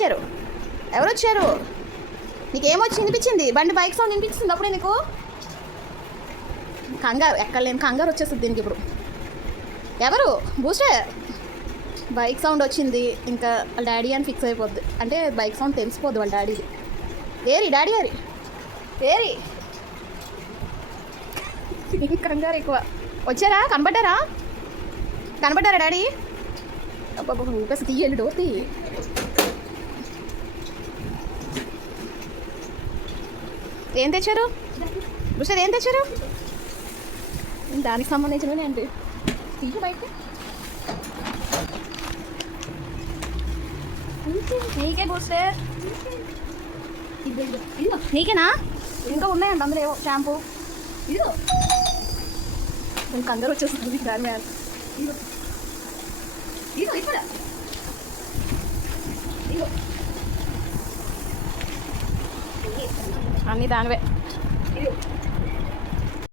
వచ్చారు? ఎవరు వచ్చారు? నీకేమొచ్చి వినిపించింది? బండి బైక్ సౌండ్ వినిపించింది అప్పుడే నీకు? కంగారు ఎక్కడలేని కంగారు వచ్చేస్తుంది దీనికి ఇప్పుడు. ఎవరు? బూస్టర్ బైక్ సౌండ్ వచ్చింది, ఇంకా వాళ్ళ డాడీ అని ఫిక్స్ అయిపోద్ది. అంటే బైక్ సౌండ్ తెలిసిపోద్ది వాళ్ళ డాడీది. ఏరి డాడీ ఏరి కంగారు ఎక్కువ. వచ్చారా? కనబడ్డారా డాడీ? ఊపేసి తీయండి, డోర్ తీ. ఏం తెచ్చారు బుషర్? ఏం తెచ్చారు? దానికి సంబంధించినవి ఏంటి? తీసి బయట. నీకే బుషర్, నీకేనా? ఇంకా ఉన్నాయండి అందులో ఏవో షాంపూ. ఇదిగో ఇంకా అందరూ వచ్చేస్తుంది దాని మీద. ఇదిగో ఇక్కడ ఇదిగో అన్నీ దానివే.